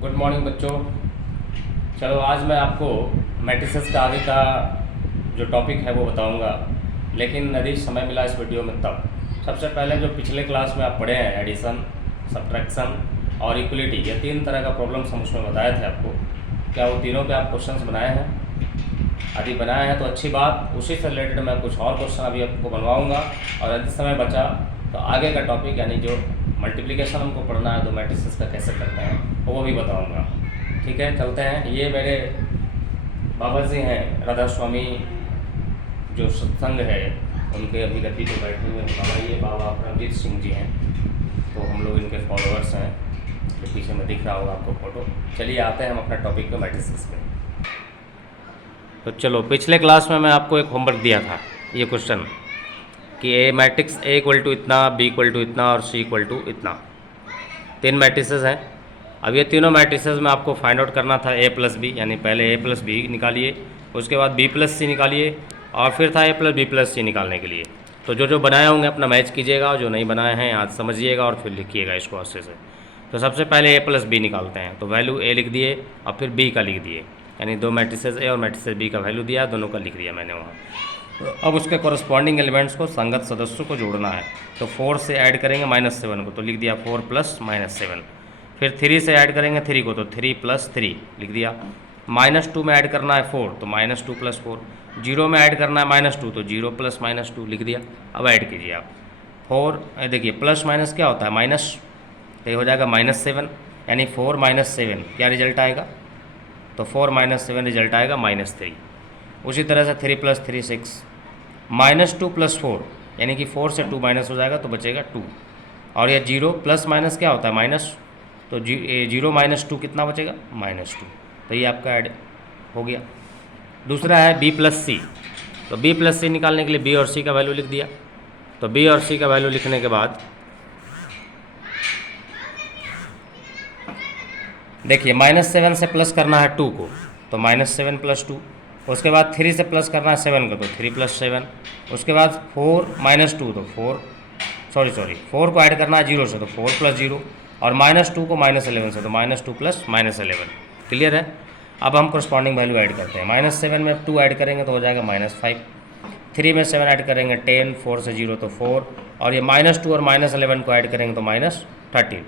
Good morning बच्चों। चलो आज मैं आपको मैट्रिसेस का आगे का जो टॉपिक है वो बताऊंगा, लेकिन यदि समय मिला इस वीडियो में तब। सबसे पहले जो पिछले क्लास में आप पढ़े हैं एडिशन, सब्ट्रैक्शन और इक्वलिटी, ये तीन तरह का प्रॉब्लम्स हम उसमें बताए थे आपको। क्या वो तीनों पे आप क्वेश्चंस बनाए हैं? यदि बनाए हैं तो अच्छी बात। उसी से रिलेटेड मैं कुछ और क्वेश्चन अभी आपको बनवाऊँगा, और यदि समय बचा तो आगे का टॉपिक यानी जो मल्टीप्लिकेशन हमको पढ़ना है तो मैट्रिसेस का कैसे करते हैं वो भी बताऊंगा। ठीक है, चलते हैं। ये मेरे बाबा जी हैं, राधा स्वामी जो सत्संग है उनके अभी गति पे बैठे हुए बाबा, ये बाबा रणजीत सिंह जी हैं। तो हम लोग इनके फॉलोअर्स हैं, जो पीछे में दिख रहा होगा आपको फोटो। चलिए आते हैं हम अपना टॉपिक पे, मैट्रिसेस पे। तो चलो, पिछले क्लास में मैं आपको एक होमवर्क दिया था, ये क्वेश्चन कि ए मैट्रिक्स ए इक्वल टू इतना, बी इक्वल टू इतना और सी इक्वल टू इतना। तीन मैट्रिसेस हैं। अब ये तीनों मैट्रिसेस में आपको फाइंड आउट करना था ए प्लस बी, यानी पहले ए प्लस बी निकालिए, उसके बाद बी प्लस सी निकालिए, और फिर था ए प्लस बी प्लस सी निकालने के लिए। तो जो जो बनाए होंगे अपना मैच कीजिएगा, और जो नहीं बनाए हैं आज समझिएगा और फिर लिखिएगा इसको अच्छे से। तो सबसे पहले ए प्लस बी निकालते हैं, तो वैल्यू ए लिख दिए और फिर बी का लिख दिए, यानी दो मैट्रिसेस ए और मैट्रिसेस बी का वैल्यू दिया, दोनों का लिख दिया मैंने वहाँ। अब उसके कॉरस्पॉन्डिंग एलिमेंट्स को, संगत सदस्यों को जोड़ना है। तो 4 से ऐड करेंगे -7 को, तो लिख दिया 4 प्लस -7। फिर 3 से ऐड करेंगे 3 को, तो 3 प्लस 3 लिख दिया। -2 में ऐड करना है 4, तो -2 प्लस 4। 0 में ऐड करना है -2, तो 0 प्लस -2 लिख दिया। अब ऐड कीजिए आप 4, देखिए प्लस माइनस क्या होता है, माइनस, तो ये हो जाएगा -7, यानी 4 - 7 क्या रिजल्ट आएगा, तो 4 - 7 रिजल्ट आएगा -3। उसी तरह से 3 प्लस 3 6, -2 प्लस 4, यानी कि 4 से 2 माइनस हो जाएगा तो बचेगा 2। और ये 0 प्लस माइनस क्या होता है, माइनस, तो 0 - 2 कितना बचेगा, -2। तो ये आपका ऐड हो गया। दूसरा है बी प्लस सी, तो बी प्लस सी निकालने के लिए बी और सी का वैल्यू लिख दिया। तो बी और सी का वैल्यू लिखने के बाद देखिए -7 से प्लस करना है 2 को, तो -7 प्लस 2। उसके बाद 3 से प्लस करना है 7 को, तो 3 प्लस 7। उसके बाद 4 - 2, तो 4 को ऐड करना है 0 से, तो 4 प्लस 0, और -2 को -11 से, तो -2 प्लस -11। क्लियर है। अब हम करस्पॉन्डिंग वैल्यू ऐड करते हैं। -7 में 2 ऐड करेंगे तो हो जाएगा -5। 3 में 7 ऐड करेंगे 10, 4 से 0 तो 4, और ये -2 और -11 को ऐड करेंगे तो -13,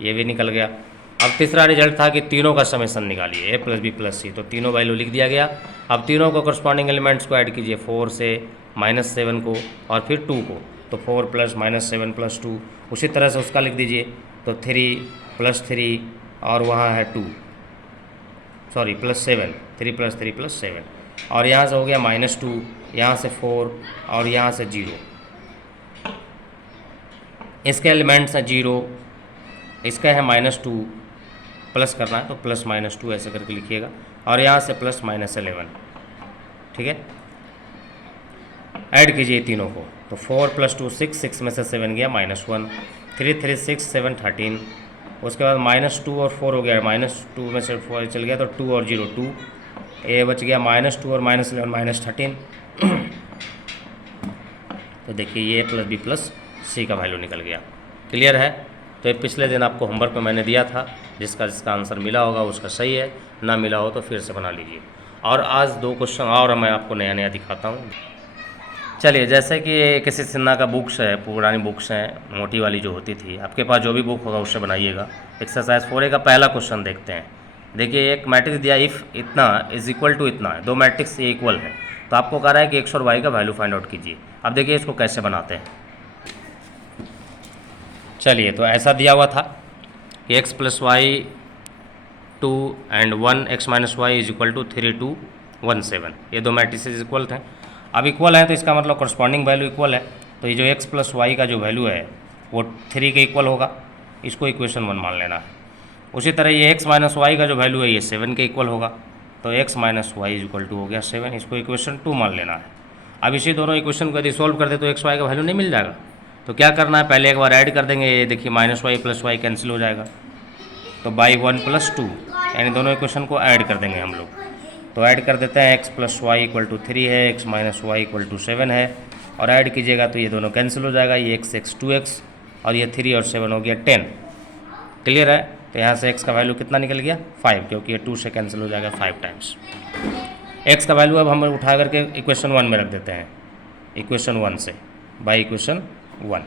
ये भी निकल गया। अब तीसरा रिजल्ट था कि तीनों का समेसन निकालिए, ए प्लस बी प्लस सी, तो तीनों वैल्यू लिख दिया गया। अब तीनों को करस्पॉन्डिंग एलिमेंट्स को ऐड कीजिए, 4 से -7 को और फिर 2 को, तो 4 प्लस -7 प्लस 2। उसी तरह से उसका लिख दीजिए, तो 3 प्लस 3 और वहाँ है 2, सॉरी प्लस 7, 3 प्लस 3 प्लस 7, और यहाँ से हो गया -2, यहाँ से 4 और यहाँ से 0। इसके एलिमेंट्स हैं 0, इसका है -2, प्लस करना है तो प्लस -2 ऐसे करके लिखिएगा, और यहाँ से प्लस -11। ठीक है, ऐड कीजिए तीनों को, तो 4 + 2 6, 6 में से 7 गया -1, 3 3 6 7 13। उसके बाद -2 और 4 हो गया, -2 में से 4 चल गया तो 2 और 0 2, ये बच गया -2 और -11 -13। तो देखिए ये प्लस बी प्लस सी का वैल्यू निकल गया। क्लियर है। तो ये पिछले दिन आपको होमवर्क में मैंने दिया था, जिसका आंसर मिला होगा उसका सही है, ना मिला हो तो फिर से बना लीजिए। और आज 2 क्वेश्चन और मैं आपको नया नया दिखाता हूँ। चलिए, जैसे कि ये किसी सिन्हा का बुक्स है, पुरानी बुक्स हैं, मोटी वाली जो होती थी, आपके पास जो भी बुक होगा उससे बनाइएगा। एक्सरसाइज 4A का पहला क्वेश्चन देखते हैं। देखिए एक मैट्रिक्स दिया, इफ़ इतना इज इक्वल टू इतना है, दो मैट्रिक्स ये इक्वल है, तो आपको कह रहा है कि एक्स और वाई का वैल्यू फाइंड आउट कीजिए। अब देखिए इसको कैसे बनाते हैं। चलिए, तो ऐसा दिया हुआ था कि x + y 2 and 1 x - y is equal to 3 2 1 7, ये दो मैट्रिसेस इक्वल थे। अब इक्वल है तो इसका मतलब करस्पॉन्डिंग वैल्यू इक्वल है, तो ये जो x + y का जो वैल्यू है वो 3 के इक्वल होगा, इसको इक्वेशन 1 मान लेना है। उसी तरह ये x - y का जो वैल्यू है ये 7 के इक्वल होगा, तो x - y is equal to हो गया 7, इसको इक्वेशन 2 मान लेना है। अब इसी दोनों इक्वेशन को यदि सॉल्व कर दे तो x y का वैल्यू नहीं मिल जाएगा, तो क्या करना है, पहले एक बार ऐड कर देंगे। ये देखिए -y + y कैंसिल हो जाएगा, तो बाई 1 + 2, यानी दोनों इक्वेशन को ऐड कर देंगे हम लोग। तो ऐड कर देते हैं, x + y = 3 है, x - y = 7 है, और ऐड कीजिएगा तो ये दोनों कैंसिल हो जाएगा, ये x 2x, और ये 3 और 7 हो गया 10। क्लियर है। तो यहाँ से x का वैल्यू कितना निकल गया 5, क्योंकि ये 2 से कैंसिल हो जाएगा 5 टाइम्स। x का वैल्यू अब हम उठा करके इक्वेशन 1 में रख देते हैं, इक्वेशन 1 से बाई इक्वेशन 1।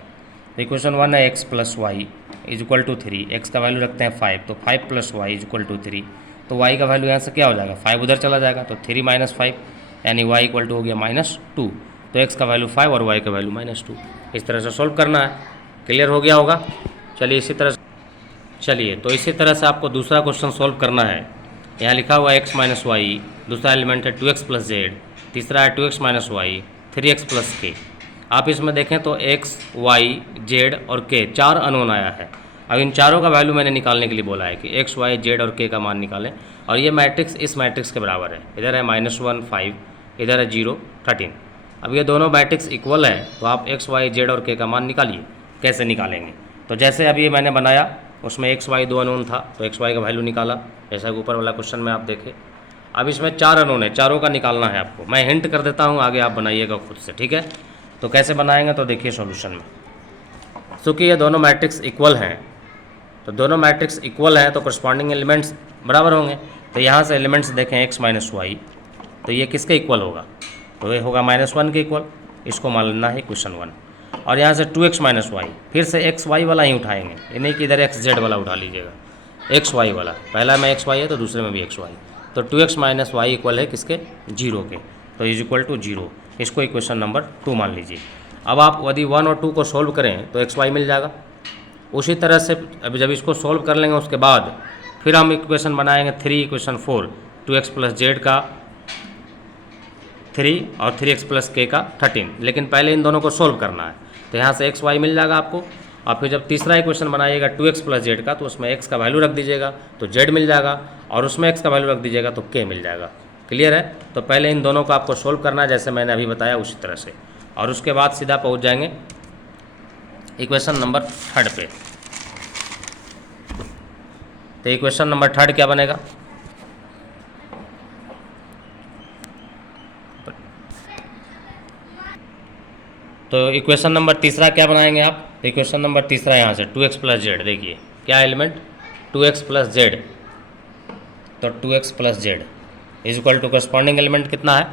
तो इक्वेशन 1 है x plus y is equal to 3, x का वैल्यू रखते हैं 5, तो 5 plus y is equal to 3, तो y का वैल्यू यहाँ से क्या हो जाएगा 5 उधर चला जाएगा, तो 3 माइनस 5 यानी y इक्वल टू हो गया -2। तो x का वैल्यू 5 और y का वैल्यू -2। इस तरह से सॉल्व करना है। क्लियर हो गया होगा। चलिए इसी तरह से आपको दूसरा क्वेश्चन सॉल्व करना है। यहाँ लिखा हुआ है x माइनस वाई, दूसरा एलिमेंट है 2x प्लस जेड, तीसरा है 2x minus Y, 3x plus के। आप इसमें देखें तो x, y, z और k 4 अननोन आया है। अब इन चारों का वैल्यू मैंने निकालने के लिए बोला है कि x, y, z और k का मान निकालें, और ये मैट्रिक्स इस मैट्रिक्स के बराबर है। इधर है -1 5, इधर है 0 13। अब ये दोनों मैट्रिक्स इक्वल है, तो आप x, y, z और k का मान निकालिए। कैसे निकालेंगे? तो जैसे अभी ये मैंने बनाया, उसमें x, y 2 अननोन था, तो x, y का वैल्यू निकाला, जैसा कि ऊपर वाला क्वेश्चन में आप देखें। अब इसमें 4 अननोन है, चारों का निकालना है आपको। मैं हिंट कर देता हूँ, आगे आप बनाइएगा खुद से, ठीक है? तो कैसे बनाएंगे तो देखिए सॉल्यूशन में। क्योंकि ये दोनों मैट्रिक्स इक्वल हैं, तो दोनों मैट्रिक्स इक्वल हैं तो करस्पॉन्डिंग एलिमेंट्स बराबर होंगे। तो यहाँ से एलिमेंट्स देखें x माइनस वाई, तो ये किसके इक्वल होगा? तो ये होगा -1 के इक्वल। इसको मान लेना है इक्वेशन 1। और यहाँ से 2x माइनस वाई, फिर से x y वाला ही उठाएंगे, ये नहीं कि इधर x z वाला उठा लीजिएगा, x y वाला। पहला में x y है तो दूसरे में भी x y। तो 2x माइनस वाई इक्वल है किसके? 0 के, तो इज इक्वल टू 0। इसको इक्वेशन नंबर 2 मान लीजिए। अब आप यदि 1 और 2 को सोल्व करें तो x y मिल जाएगा। उसी तरह से अभी जब इसको सोल्व कर लेंगे उसके बाद फिर हम इक्वेशन बनाएंगे 3 इक्वेशन 4, 2x प्लस जेड का 3 और 3x प्लस के का 13। लेकिन पहले इन दोनों को सोल्व करना है, तो यहाँ से x y मिल जाएगा आपको। और फिर जब तीसरा इक्वेशन बनाइएगा 2x प्लस जेड का, तो उसमें x का वैल्यू रख दीजिएगा तो z मिल जाएगा, और उसमें x का वैल्यू रख दीजिएगा तो k मिल जाएगा। क्लियर है? तो पहले इन दोनों को आपको सोल्व करना है, जैसे मैंने अभी बताया उसी तरह से, और उसके बाद सीधा पहुँच जाएंगे इक्वेशन नंबर 3 पे। तो इक्वेशन नंबर 3 क्या बनेगा? तो इक्वेशन नंबर तीसरा क्या बनाएंगे आप? तो इक्वेशन नंबर तीसरा यहाँ से 2x प्लस जेड, देखिए क्या एलिमेंट 2x प्लस जेड, तो 2x plus z is equal to corresponding element कितना है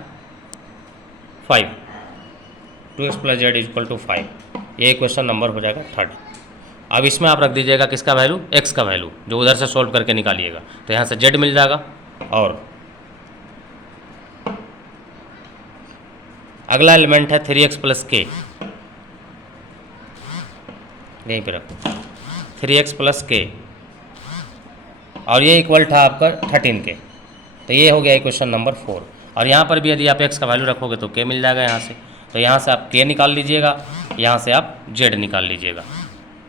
5, 2x plus z is equal to 5। ये इक्वेशन नंबर हो जाएगा 3। अब इसमें आप रख दीजिएगा किसका वैल्यू? x का वैल्यू, जो उधर से सोल्व करके निकालिएगा। तो यहाँ से z मिल जाएगा, और अगला एलिमेंट है 3x प्लस के, यहीं पे रखो 3x प्लस के, और ये इक्वल था आपका 13 के। तो ये हो गया इक्वेशन नंबर 4। और यहाँ पर भी यदि आप x का वैल्यू रखोगे तो k मिल जाएगा यहाँ से। तो यहाँ से आप k निकाल लीजिएगा, यहाँ से आप z निकाल लीजिएगा,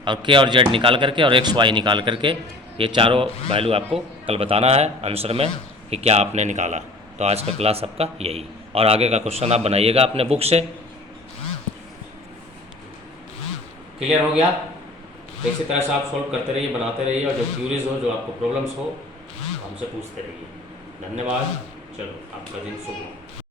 और k और z निकाल करके और x y निकाल करके ये चारों वैल्यू आपको कल बताना है आंसर में कि क्या आपने निकाला। तो आज का क्लास आपका यही, और आगे का क्वेश्चन आप बनाइएगा अपने बुक से। क्लियर हो गया? तो इसी तरह से आप सॉल्व करते रहिए, बनाते रहिए, और जो क्यूरीज हो, जो आपको प्रॉब्लम्स हो, हमसे पूछते रहिए। धन्यवाद। चलो, आपका दिन शुभ हो।